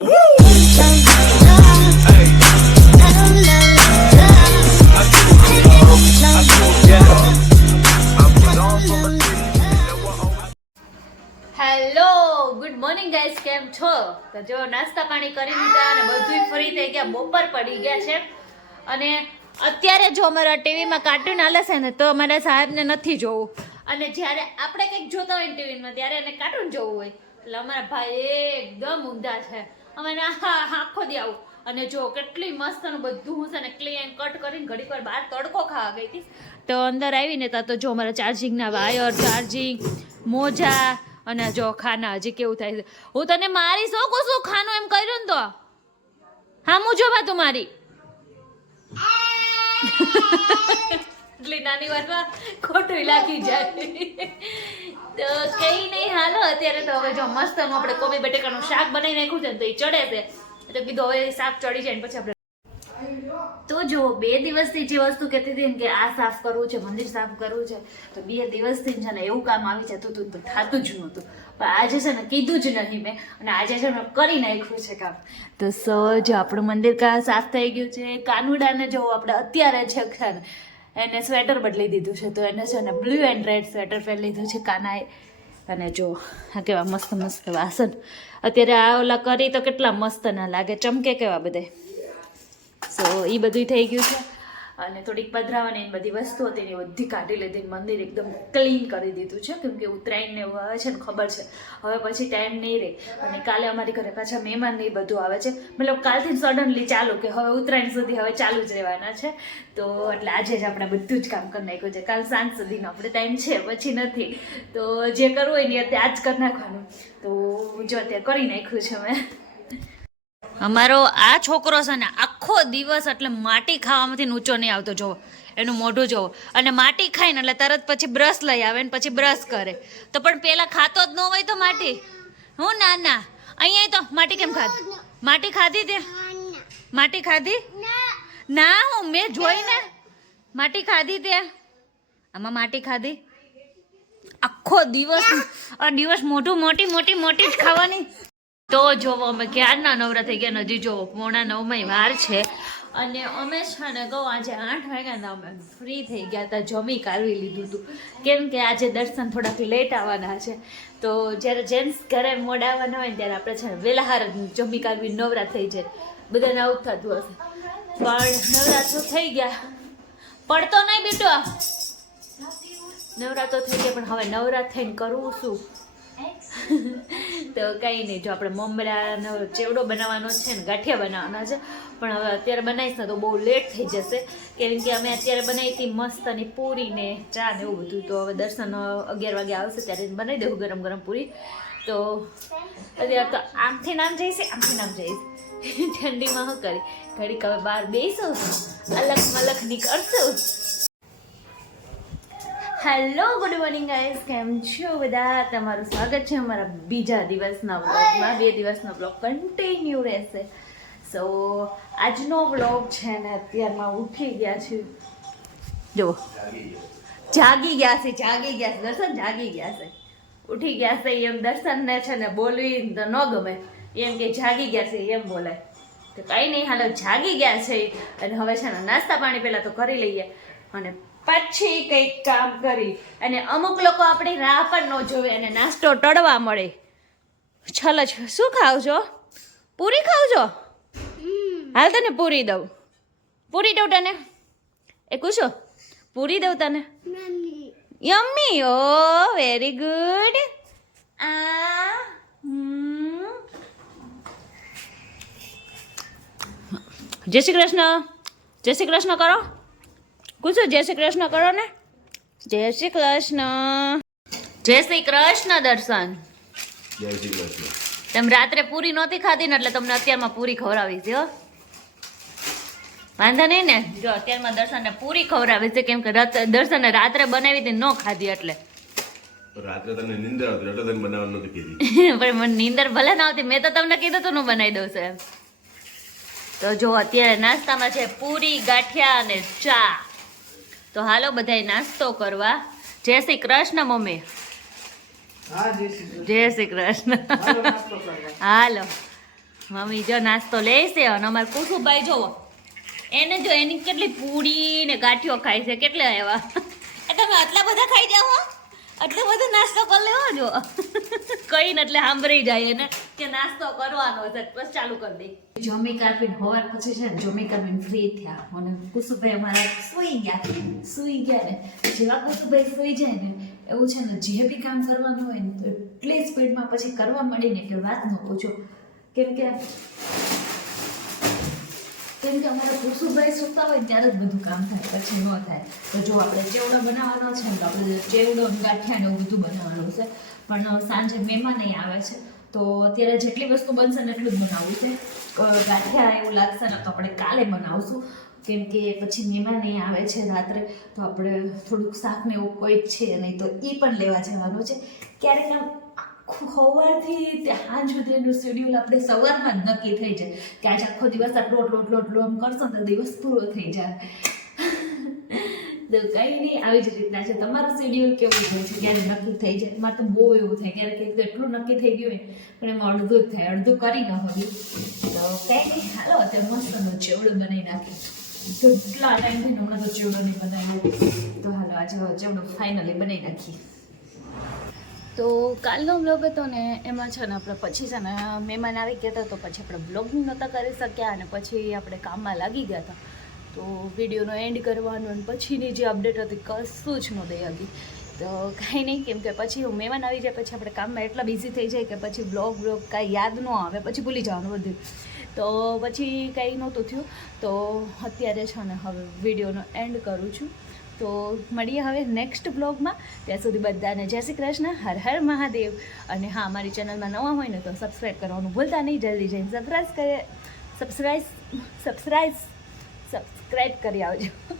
Hello good morning guys, કેમ છો? તો જો નાસ્તા પાણી કરી લીધા અને બધું ફ્રી થઈ ગયા, બપોર પડી ગયા છે. અને અત્યારે જો અમારા ટીવીમાં કાર્ટૂન હાલે છે ને, તો અમારા સાહેબને નથી જોવું. અને જ્યારે આપણે કંઈક જોતા હોય ટીવીમાં ત્યારે એને કાર્ટૂન જોવું હોય, એટલે અમારા ભાઈ એકદમ ઊંધા છે. અમે આખો દી આવું. અને જો કેટલી મસ્તનું બધું હું છે ને ક્લીન કટ કરીને ઘડીક વાર બહાર તડકો ખાવા ગઈ હતી, તો અંદર આવીને તો જો અમારા ચાર્જિંગના વાયર, ચાર્જિંગ, મોજા અને જો ખાના હજી કેવું થાય છે. હું તને મારી શું ખાનું એમ કર્યું ને તો હા હું જોવા તું મારી એટલી નાની વાતમાં ખોટું લાગી જાય. તો કઈ નહીં, હાલો અત્યારે તો હવે જો મસ્તનું આપણે કોબી બટેકાનું શાક બનાવી નાખ્યું છે ને, તો એ ચડે છે. તો કીધું હવે શાક ચડી જાય ને પછી આપણે તો જો 2 દિવસથી જે વસ્તુ કહેતી હતી ને કે આ સાફ કરવું છે, મંદિર સાફ કરવું છે, તો 2 દિવસથી છે ને એવું કામ આવી જતું હતું તો થતું જ નહોતું. પણ આજે છે ને કીધું જ નહીં મેં, અને આજે છે ને કરી નાખ્યું છે કામ. તો જો આપણું મંદિર સાફ થઈ ગયું છે. કાનુડાને જો આપણે અત્યારે છે ને એને સ્વેટર બદલી દીધું છે, તો એને છે ને બ્લુ એન્ડ રેડ સ્વેટર પહેરી લીધું છે કાનાએ. અને જો આ કેવા મસ્ત મસ્ત વાસણ અત્યારે આ ઓલા કરી તો કેટલા મસ્ત ના લાગે, ચમકે કેવા બધા. સો એ બધું થઈ ગયું છે. અને થોડીક પધરાવાની બધી વસ્તુ હતી એ બધી કાઢી લીધી, મંદિર એકદમ ક્લીન કરી દીધું છે. કેમ કે ઉત્તરાયણ ને એવું આવે છે ને, ખબર છે હવે પછી ટાઈમ નહીં રહે. અને કાલે અમારી ઘરે પાછા મહેમાન ને બધું આવે છે, મતલબ કાલથી સડનલી ચાલુ કે હવે ઉત્તરાયણ સુધી હવે ચાલુ જ રહેવાના છે. તો એટલે આજે જ આપણે બધું જ કામ કરી નાખ્યું છે. કાલ સાંજ સુધીનો આપણે ટાઈમ છે, પછી નથી. તો જે કરવું હોય ને અત્યારે આજ કરી નાખવાનું. તો જો અત્યારે કરી નાખ્યું છે મેં. અમારો આ છોકરો છે ને આખો દિવસ એટલે માટી ખાવામાંથી ઊંચો નહીં આવતો. જોવો એનું મોઢું જોવો, અને માટી ખાઈને એટલે તરત પછી બ્રશ લઈ આવે ને પછી બ્રશ કરે. તો પણ પેલા ખાતો જ ન હોય તો માટી હું ના અહીંયા તો માટી કેમ ખાધી? માટી ખાધી તે માટી ખાધી ના, હું મેં જોઈને માટી ખાધી તે આમાં માટી ખાધી. આખો દિવસ મોઢું મોટી જ ખાવાની. તો જોવો અમે ક્યારના નવરા થઈ ગયા, હજી જોવો 8:45 વાર છે. અને અમે છે ને કહું આજે 8 વાગ્યા ને અમે ફ્રી થઈ ગયા હતા, જમી કાઢવી લીધું હતું. કેમ કે આજે દર્શન થોડાક લેટ આવવાના છે. તો જ્યારે જેન્ટ્સ ઘરે મોડા આવવાના હોય ને ત્યારે આપણે છે ને વહેલા હાર જમી કાઢવી નવરા થઈ જાય. બધાને આવું થતું હશે, પણ નવરા તો થઈ ગયા. પડતો નહીં બેટો, નવરા તો થઈ ગયા, પણ હવે નવરા થઈને કરવું શું? તો કંઈ નહીં, જો આપણે મમરાનો ચેવડો બનાવવાનો છે ને ગાંઠિયા બનાવવાના છે. પણ હવે અત્યારે બનાવીશ ને તો બહુ લેટ થઈ જશે, કેમ કે અમે અત્યારે બનાવી હતી મસ્ત અને પૂરી ને ચા ને એવું બધું. તો હવે દર્શન 11 વાગે આવશે ત્યારે બનાવી દેવું ગરમ ગરમ પૂરી. તો અત્યારે તો આમથી નામ જઈશે, આમથી નામ જઈશ. ઠંડીમાં શું કરી ઘડીક હવે બહાર બેસું, અલગ મલક નીકળશું. હેલો ગુડ મોર્નિંગ ગાઈસ, કેમ છો બધા? તમારું સ્વાગત છે અમારા બીજા દિવસના વ્લોગમાં. 2 દિવસનો વ્લોગ કન્ટિન્યુ રહેશે. સો આજનો વ્લોગ છે ને અત્યારમાં ઉઠી ગયા છે, જો જાગી ગયા છે દર્શન, જાગી ગયા છે, ઉઠી ગયા છે. એમ દર્શનને છે ને બોલવી તો ન ગમે, એમ કે જાગી ગયા છે એમ બોલાય. તો કંઈ નહીં, હાલો જાગી ગયા છે. અને હવે છે ને નાસ્તા પાણી પહેલાં તો કરી લઈએ અને પછી કંઈક કામ કરી. અને અમુક લોકો આપણી રાહ પણ ન જોવે અને નાસ્તો ટળવા મળે. છલ શું ખાવ છો? પૂરી ખાવ છો? હાલ તને પૂરી દઉં, પૂરી દઉં તને. એ પૂછો પૂરી દઉં તને? યમ્મી, ઓ વેરી ગુડ. જય શ્રી કૃષ્ણ, જય શ્રી કૃષ્ણ કરો. પૂછો જય શ્રી કૃષ્ણ કરો ને. જય શ્રી કૃષ્ણ, જય શ્રી કૃષ્ણ દર્શન. જય શ્રી કૃષ્ણ. તમે રાત્રે પૂરી નહોતી ખાધી ને એટલે તમને અત્યારમાં પૂરી ખવડાવી છે. વાંધો નહીં ને, જો અત્યારમાં દર્શનને પૂરી ખવડાવી છે, કેમ કે દર્શને રાત્રે બનાવી હતી ન ખાધી એટલે. રાત્રે તને નીંદર આવતી એટલે તને બનાવવાનું નહોતું કીધું. પણ મને નીંદર ભલે ના આવતી, મેં તો તમને કીધું તું હું બનાવી દઉં છું એમ. તો જો અત્યારે નાસ્તામાં છે પૂરી, ગાંઠિયા અને ચા. તો હાલો બધાય નાસ્તો કરવા. જય શ્રી કૃષ્ણ મમ્મી. જય શ્રી કૃષ્ણ. હાલો મમ્મી જો નાસ્તો લેશે અને અમારે કુસુભાઈ જોવો એને જો એની કેટલી પૂરી ને ગાંઠિયો ખાય છે કેટલા એવા એ તમે આટલા બધા ખાઈ જાઓ હો આટલો બધો નાસ્તો કરી લેવો જો કઈ ને એટલે સાંભળી જાય એને કે નાસ્તો કરવાનો છે બસ ચાલુ કરી દે જમી કાપીને હોવાર પછી છે ને જમી કાપીને ફ્રી થયા અને કુસુભાઈ અમારા સુઈ ગયા ને જેવા કુસુભાઈ સુઈ જાય ને એવું છે ને જે બી કામ કરવાનું હોય ને તો એટલી સ્પીડમાં પછી કરવા મળીને કે વાત ન પૂછો કેમ કે અમારા કુસુભાઈ સૂતા હોય ત્યારે જ બધું કામ થાય પછી ન થાય તો જો આપણે ચેવડો બનાવવાનો છે ને તો આપણે ચેવડો ગાંઠિયા ને એવું બધું બનાવવાનું છે પણ સાંજે મહેમાન અહીં આવે છે તો અત્યારે જેટલી વસ્તુ બનશે ને એટલું જ બનાવવું છે ગાંઠિયા એવું લાગશે ને તો આપણે કાલે બનાવશું કેમ કે પછી મહેમાન અહીં આવે છે રાત્રે તો આપણે થોડુંક શાક ને એવું કોઈ જ છે નહીં તો એ પણ લેવા જવાનું છે ક્યારેક આમ સવારથી સાંજ સુધીનું શેડ્યુલ આપણે સવારમાં જ નક્કી થઈ જાય કે આજે આખો દિવસ આટલો આમ કરશો ને તો દિવસ પૂરો થઈ જાય તો કંઈ નહીં આવી જ રીતના છે તમારું શેડ્યુલ કેવું હોય છે ક્યારે નક્કી થઈ જાય મારે તો બહુ એવું થાય ક્યારેક એક તો એટલું નક્કી થઈ ગયું હોય પણ એમાં અડધું જ થાય અડધું કરી ન હોય તો કંઈ નહીં હાલો અત્યારે મસ્તનો ચેવડો બનાવી નાખી કેટલા ટાઈમથી હમણાં તો ચેવડો નહીં બનાવ્યો તો હાલો આજે ચેવડો ફાઇનલી બનાવી નાખીએ તો કાલનો બ્લોગ હતો ને એમાં છે ને આપણે પછી છે ને મહેમાન આવી ગયા હતા તો પછી આપણે બ્લોગ નહોતા કરી શક્યા અને પછી આપણે કામમાં લાગી ગયા હતા તો વિડીયોનો એન્ડ કરવાનો અને પછીની જે અપડેટ હતી કશું જ નહોતી આવી તો કાંઈ નહીં કેમ કે પછી મહેમાન આવી જાય પછી આપણે કામમાં એટલા બિઝી થઈ જાય કે પછી બ્લોગ કાંઈ યાદ ન આવે પછી ભૂલી જવાનું બધું તો પછી કંઈ નહોતું થયું તો અત્યારે છે ને હવે વિડીયોનો એન્ડ કરું છું તો મળીએ હવે નેક્સ્ટ બ્લોગમાં ત્યાં સુધી બધાને જય શ્રી કૃષ્ણ હર હર મહાદેવ અને હા અમારી ચેનલમાં નવા હોય ને તો સબસ્ક્રાઈબ કરવાનું ભૂલતા નહીં જલ્દી જઈને સબસ્ક્રાઈબ કરી આવજો